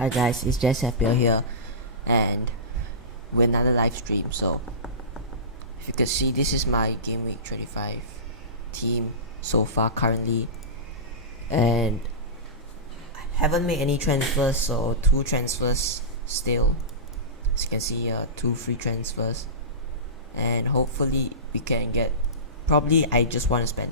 Hi guys, it's Jess Appeal here, and with another live stream. So, if you can see, this is my GW25 team so far currently, and I haven't made any transfers, so 2 transfers still. As you can see, 2 free transfers, and hopefully we can get. Probably I just want to spend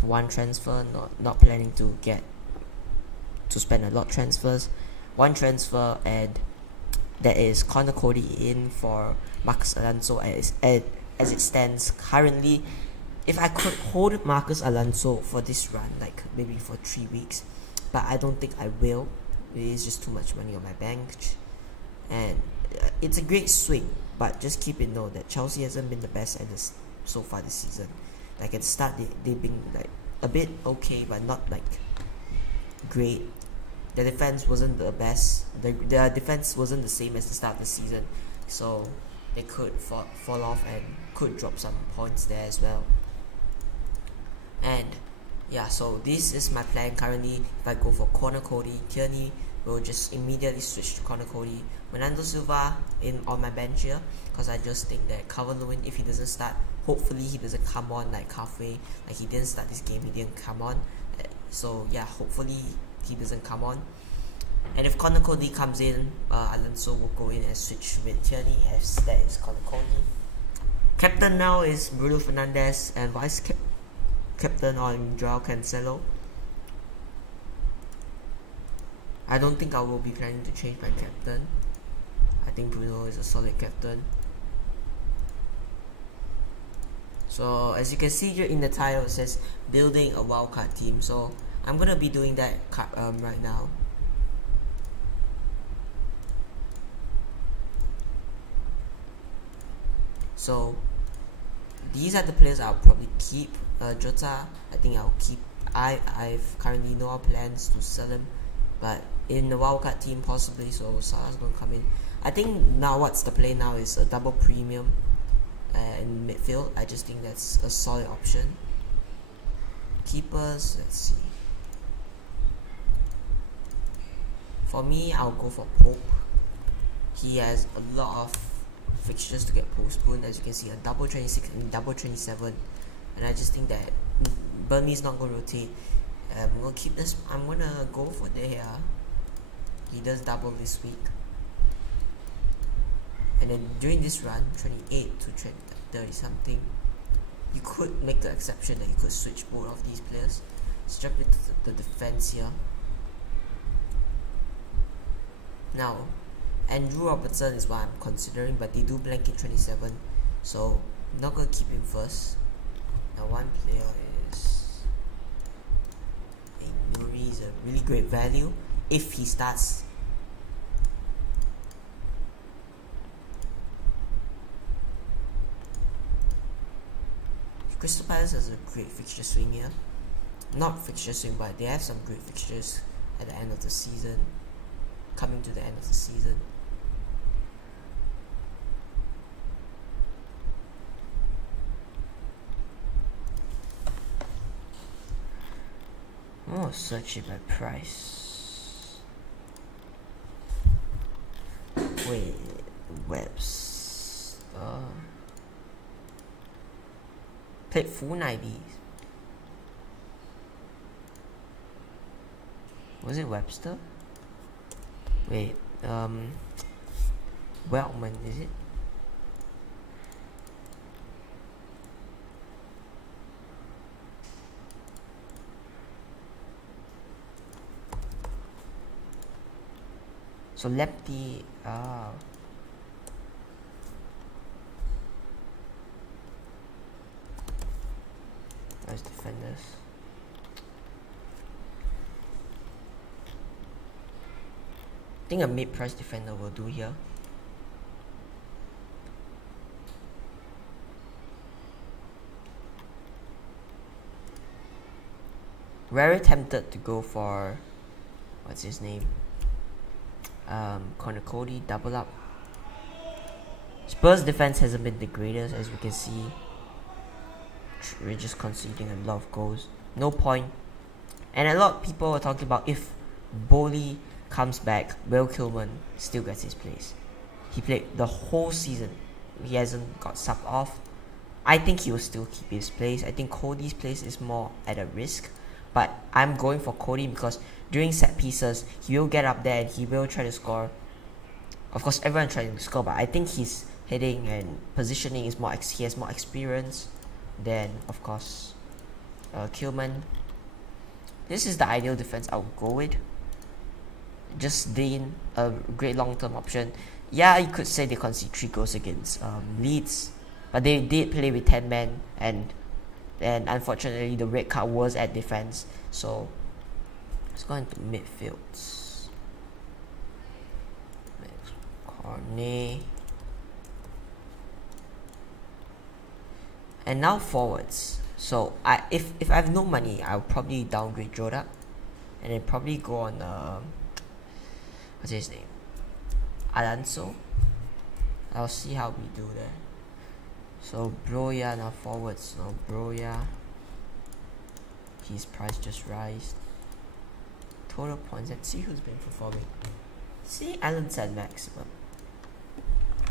1 transfer, not planning to spend a lot transfers. 1 transfer, and that is Connor Cody in for Marcus Alonso as it stands currently. If I could hold Marcus Alonso for this run, like maybe for 3 weeks, but I don't think I will. It is just too much money on my bench, and it's a great swing. But just keep in note that Chelsea hasn't been the best at this so far this season. Like at the start, they've been like a bit okay, but not like great. The defense wasn't the best. Their defense wasn't the same as the start of the season, so they could fall off and could drop some points there as well. And yeah, so this is my plan currently. If I go for Connor Cody, Tierney will just immediately switch to Connor Cody. Fernando Silva in on my bench here, because I just think that Calvert-Lewin, if he doesn't start, hopefully he doesn't come on like halfway. Like he didn't start this game, he didn't come on. So yeah, hopefully he doesn't come on. And if Connor Cody comes in, Alonso will go in and switch with Tierney, as that is Connor Cody. Captain now is Bruno Fernandes, and vice captain on Joao Cancelo. I don't think I will be planning to change my captain. I think Bruno is a solid captain. So as you can see here in the title, it says building a wildcard team. So I'm gonna be doing that right now. So these are the players I'll probably keep. Jota, I think I'll keep. I've currently no plans to sell him, but in the wildcard team possibly. So Salah's gonna come in. I think now what's the play now is a double premium in midfield. I just think that's a solid option. Keepers, let's see. For me, I'll go for Pope. He has a lot of fixtures to get postponed, as you can see, a double 26 and double 27, and I just think that Burnley's not going to rotate. I'm going to keep this. I'm going to go for De Gea. He does double this week, and then during this run, 28 to 30 something, you could make the exception that you could switch both of these players. Let's jump into the defense here. Now Andrew Robertson is what I'm considering, but they do blanket 27, so I'm not going to keep him first. Now one player is Nuri, is a really great value if he starts. Crystal Palace has a great fixture swing here. Not fixture swing, but they have some great fixtures at the end of the season. Coming to the end of the season. Oh, search it by price. Wait, Webs. Played full 90s. Was it Webster? Wait, Wellman, is it? So lefty, nice defenders. I think a mid-price defender will do here. Very tempted to go for, what's his name? Connor Cody, double up. Spurs defense hasn't been the greatest, as we can see. We're just conceding a lot of goals. No point. And a lot of people are talking about if Bowley comes back, Will Kilman still gets his place. He played the whole season. He hasn't got subbed off. I think he will still keep his place. I think Cody's place is more at a risk. But I'm going for Cody because during set pieces, he will get up there and he will try to score. Of course, everyone trying to score, but I think his heading and positioning is more. He has more experience than, of course, Kilman. This is the ideal defense I would go with. Just Dean, a great long-term option. Yeah, you could say they concede 3 goals against Leeds, but they did play with 10 men, and unfortunately the red card was at defense. So let's go into midfields. Cornet. And now forwards. So if I have no money, I'll probably downgrade Joda, and then probably go on what's his name, Alonso. I'll see how we do there. So Broya now forwards. No Broya. His price just rise. Total points. Let's see who's been performing. See, Allen's at maximum.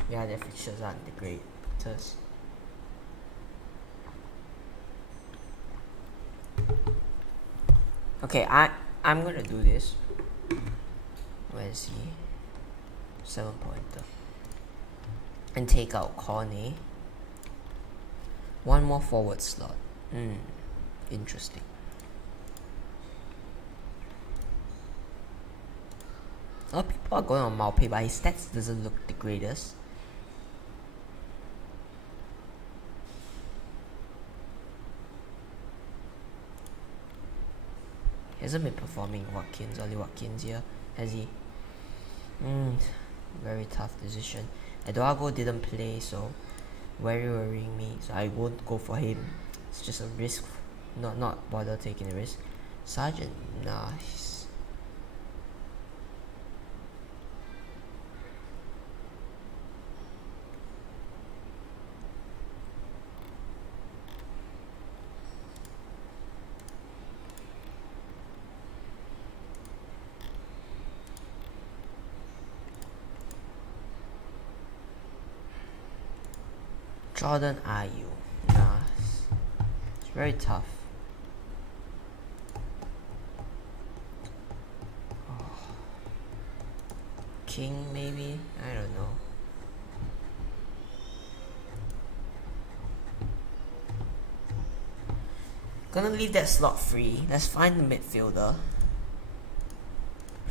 Yeah, their fixtures aren't the greatest. Okay, I'm gonna do this. Where is he? 7-pointer. And take out Cornet. One more forward slot. Interesting. A lot of people are going on Malpe, but his stats doesn't look the greatest. He hasn't been performing. Ollie Watkins here, has he? Very tough decision. Eduardo didn't play, so very worrying me. So I won't go for him. It's just a risk. Not bother taking the risk. Sargent, nice. Jordan Ayew. Nice. It's very tough. King maybe? I don't know. Gonna leave that slot free. Let's find the midfielder.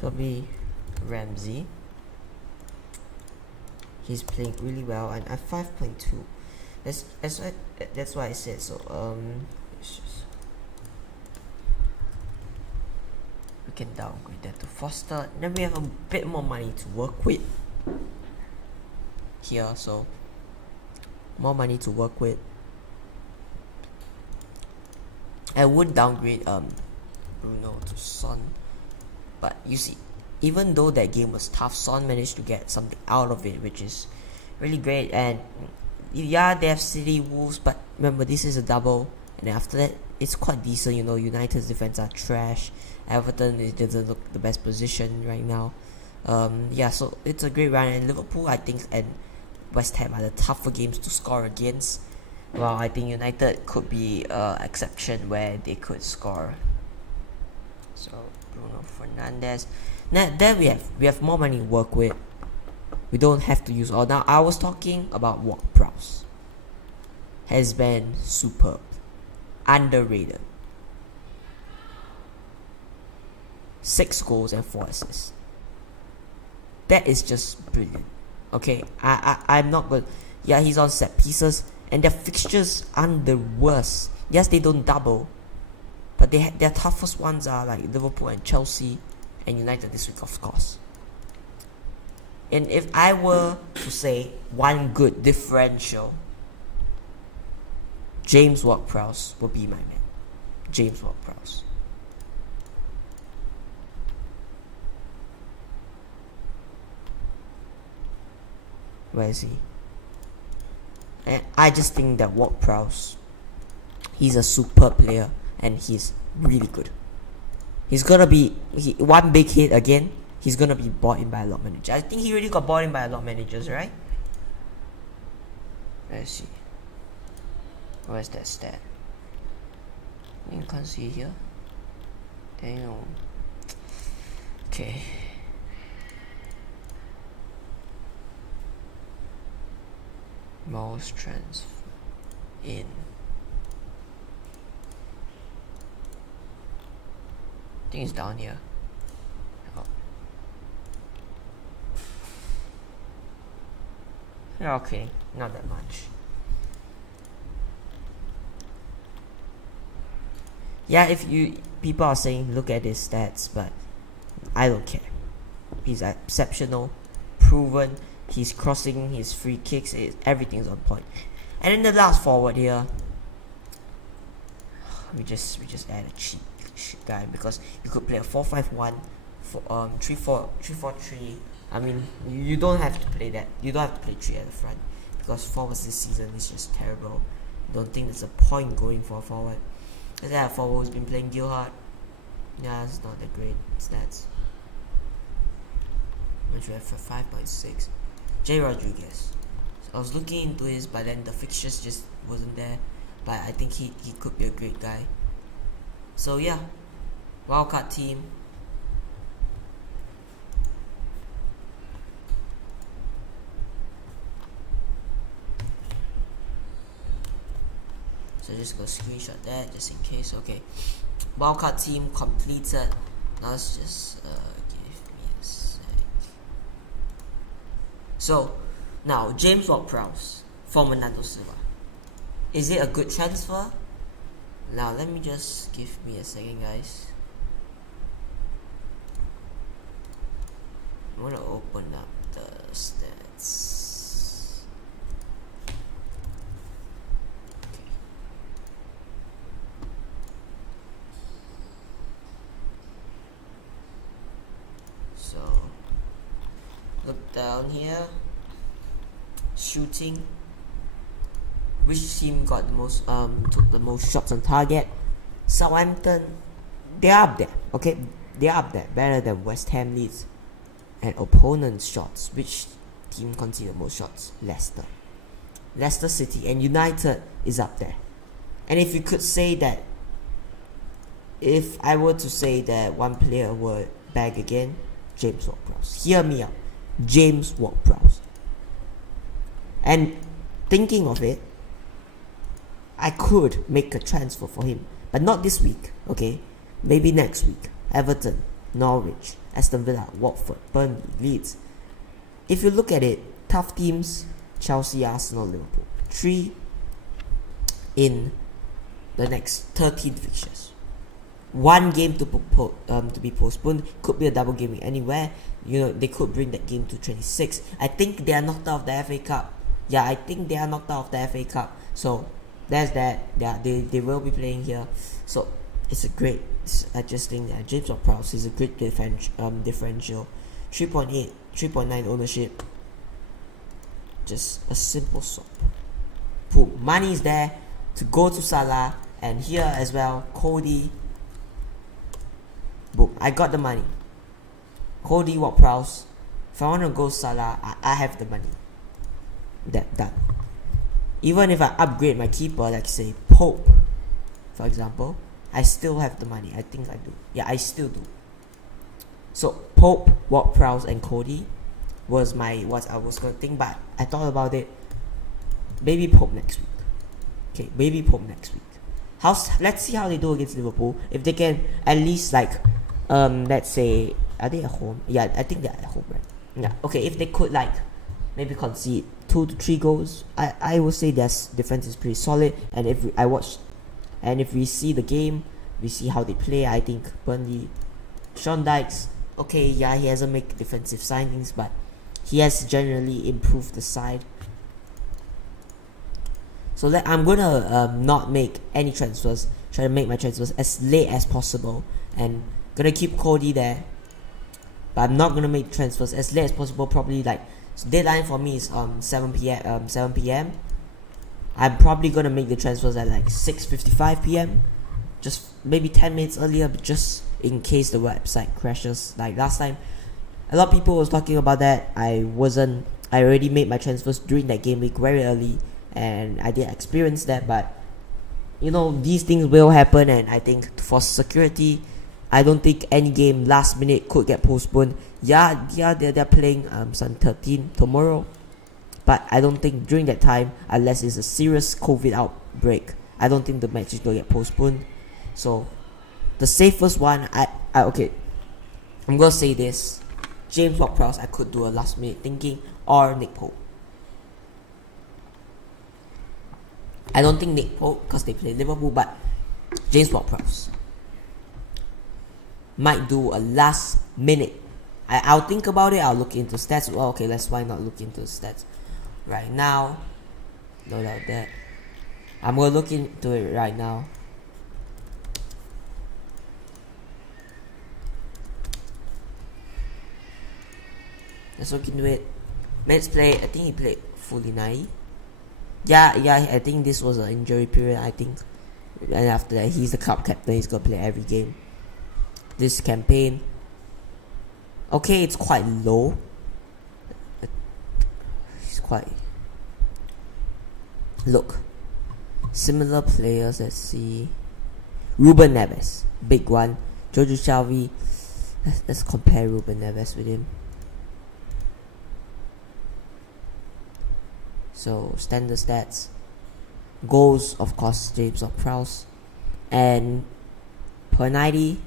Probably Ramsey. He's playing really well, and at 5.2. That's why I said so. We can downgrade that to Foster. Then we have a bit more money to work with here, so more money to work with. I would downgrade Bruno to Son, but you see, even though that game was tough, Son managed to get something out of it, which is really great. And yeah, they have City, Wolves, but remember, this is a double, and after that it's quite decent. You know, United's defense are trash. Everton, it doesn't look the best position right now. Yeah, so it's a great run. And Liverpool, I think, and West Ham are the tougher games to score against. Well, I think United could be an exception where they could score. So Bruno Fernandes. Now then we have more money to work with. We don't have to use all. Now I was talking about Ward-Prowse. Has been superb, underrated. 6 goals and 4 assists. That is just brilliant. Okay, I'm not good. Yeah, he's on set pieces, and their fixtures aren't the worst. Yes, they don't double, but their toughest ones are like Liverpool and Chelsea and United this week, of course. And if I were to say one good differential, James Ward-Prowse would be my man. James Ward-Prowse. Where is he? And I just think that Ward-Prowse, he's a superb player, and he's really good. He's gonna be one big hit again. he's gonna be bought in by a lot of managers. I think he already got bought in by a lot of managers, right? Let's see. Where's that stat? You can't see here. Damn. Okay. Most transfer in. I think it's down here. Oh. Okay, not that much. Yeah, if you people are saying look at his stats, but I don't care. He's exceptional, proven. He's crossing, his free kicks, everything's on point. And in the last forward here, we just add a cheap guy because you could play a 4-5-1, 3-4-3. I mean, you don't have to play that. You don't have to play 3 at the front because forwards this season is just terrible. I don't think there's a point going for a forward. Is that a forward who's been playing Gilhard? Yeah, it's not that great stats. Which we have for 5.6. J. Rodriguez. So I was looking into his, but then the fixtures just wasn't there. But I think he could be a great guy. So yeah, wildcard team. So just go screenshot that just in case. Okay, wildcard team completed. Now let's just give me a sec. So now James Ward-Prowse for Bernardo Silva. Is it a good transfer? Now let me just give me a second, guys. I'm gonna open up the stats. Okay. So look down here. Shooting. Which team got the most took the most shots on target? Southampton. They're up there. Okay, they're up there. Better than West Ham, Leeds. And opponent's shots. Which team conceded most shots? Leicester. Leicester City and United is up there. And if you could say that, if I were to say that one player would bag again, James Ward-Prowse. Hear me out. James Ward-Prowse. And thinking of it, I could make a transfer for him, but not this week, okay? Maybe next week. Everton, Norwich, Aston Villa, Watford, Burnley, Leeds. If you look at it, tough teams, Chelsea, Arsenal, Liverpool. 3 in the next 13 fixtures. 1 game to be postponed. Could be a double game week anywhere. You know, they could bring that game to 26. I think they are knocked out of the FA Cup. Yeah, I think they are knocked out of the FA Cup. So there's that. Yeah, they will be playing here. So it's a great. I just think that James Ward-Prowse is a great differential. 3.8, 3.9 ownership. Just a simple swap. Boom. Money is there to go to Salah, and here as well, Cody. Boom. I got the money. Cody Ward-Prowse. If I want to go Salah, I have the money. That done. Even if I upgrade my keeper, like say Pope, for example, I still have the money. I think I do. Yeah, I still do. So Pope, Ward-Prowse, and Cody was what I was gonna think, but I thought about it. Maybe Pope next week. Okay, maybe Pope next week. Let's see how they do against Liverpool. If they can at least let's say, are they at home? Yeah, I think they're at home, right? Yeah. Okay, if they could maybe concede 2 to 3 goals, I would say their defense is pretty solid. And if we see the game, we see how they play. I think Burnley, Sean Dykes, okay, yeah, he hasn't made defensive signings, but he has generally improved the side. So I'm gonna not make any transfers. Try to make my transfers as late as possible, and gonna keep Cody there. But I'm not gonna make transfers as late as possible. Probably deadline for me is 7 p.m. I'm probably gonna make the transfers at 6:55 p.m. Just maybe 10 minutes earlier, but just in case the website crashes like last time. A lot of people was talking about that. I already made my transfers during that game week very early, and I did experience that. But you know, these things will happen, and I think for security, I don't think any game last minute could get postponed. Yeah, they're playing Sun 13 tomorrow, but I don't think during that time, unless it's a serious COVID outbreak, I don't think the match is gonna get postponed. So the safest one, okay, I'm gonna say this: James Ward-Prowse, I could do a last minute thinking, or Nick Pope. I don't think Nick Pope because they play Liverpool, but James Ward-Prowse might do a last minute. I'll think about it. I'll look into stats. Well, okay, why not look into stats right now? No doubt that I'm gonna look into it right now. Let's look into it. Let's play. I think he played fully 90. Yeah. I think this was an injury period. I think, and after that, he's the club captain. He's gonna play every game. This campaign, okay, it's quite low. It's quite. Look, similar players. Let's see. Ruben Neves, big one. GW25. Let's compare Ruben Neves with him. So standard stats, goals, of course, James Ward-Prowse, and per 90,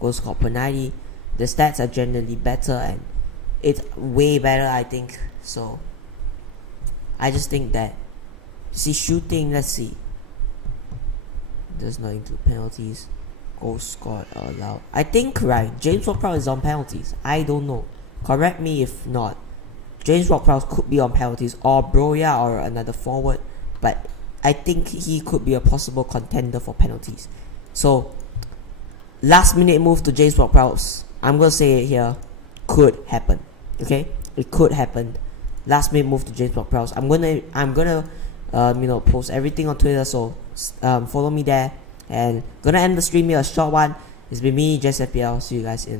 goals scored per 90. The stats are generally better, and it's way better, I think. So I just think that, see, shooting, let's see, does not include penalties. Goals scored or allowed, I think, right, James Ward-Prowse is on penalties. I don't know, correct me if not. James Ward-Prowse could be on penalties, or Broya, or another forward, but I think he could be a possible contender for penalties. So last minute move to James Ward-Prowse, I'm gonna say it here, could happen. Okay, it could happen. Last minute move to James Ward-Prowse. I'm gonna post everything on Twitter, so follow me there. And gonna end the stream here, a short one. It's been me, Jess FPL. See you guys in the